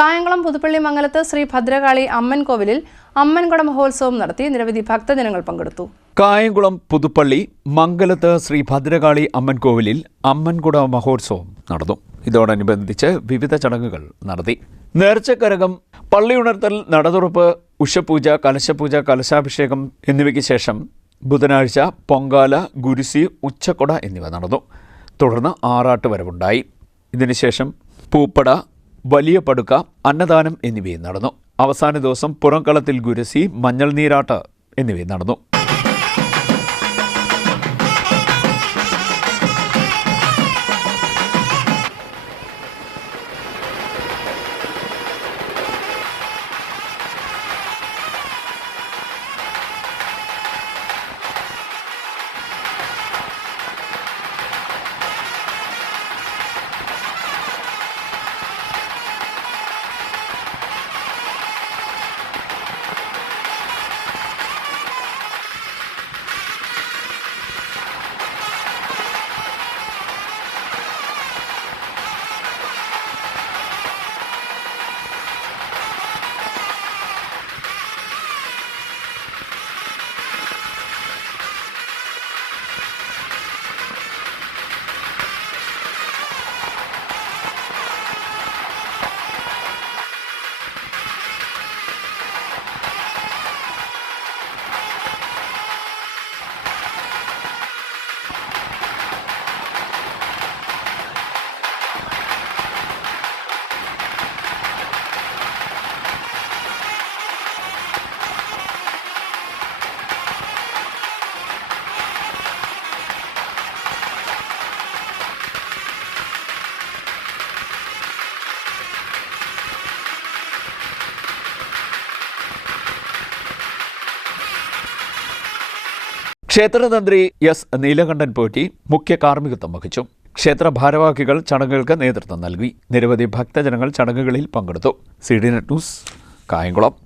കായംകുളം പുതുപ്പള്ളി മംഗലത്ത് ശ്രീ ഭദ്രകാളി അമ്മൻ കോവിലിൽ അമ്മൻകുട മഹോത്സവം നടത്തി നിരവധി ഭക്തജനങ്ങൾ പങ്കെടുത്തു. കായംകുളം പുതുപ്പള്ളി മംഗലത്ത് ശ്രീ ഭദ്രകാളി അമ്മൻ കോവിലിൽ അമ്മൻകുട മഹോത്സവം നടന്നു. ഇതോടനുബന്ധിച്ച് വിവിധ ചടങ്ങുകൾ നടത്തി. നേർച്ചക്കരകം, പള്ളിയുണർത്തൽ, നടതുറപ്പ്, ഉഷപൂജ, കലശപൂജ, കലശാഭിഷേകം എന്നിവയ്ക്ക് ശേഷം ബുധനാഴ്ച പൊങ്കാല, ഗുരുസി, ഉച്ചക്കൊട എന്നിവ നടന്നു. തുടർന്ന് ആറാട്ടുവരവുണ്ടായി. ഇതിനുശേഷം പൂപ്പട, വലിയ പടുക്ക, അന്നദാനം എന്നിവയും നടന്നു. അവസാന ദിവസം പുറംകളത്തിൽ ഗുരുസി, മഞ്ഞൾ നീരാട്ട് എന്നിവയും നടന്നു. ക്ഷേത്രതന്ത്രി എസ് നീലകണ്ഠൻ പോറ്റി മുഖ്യ കാർമ്മികത്വം വഹിച്ചു. ക്ഷേത്ര ഭാരവാഹികൾ ചടങ്ങുകൾക്ക് നേതൃത്വം നൽകി. നിരവധി ഭക്തജനങ്ങൾ ചടങ്ങുകളിൽ പങ്കെടുത്തു. CDNet news, Kayamkulam.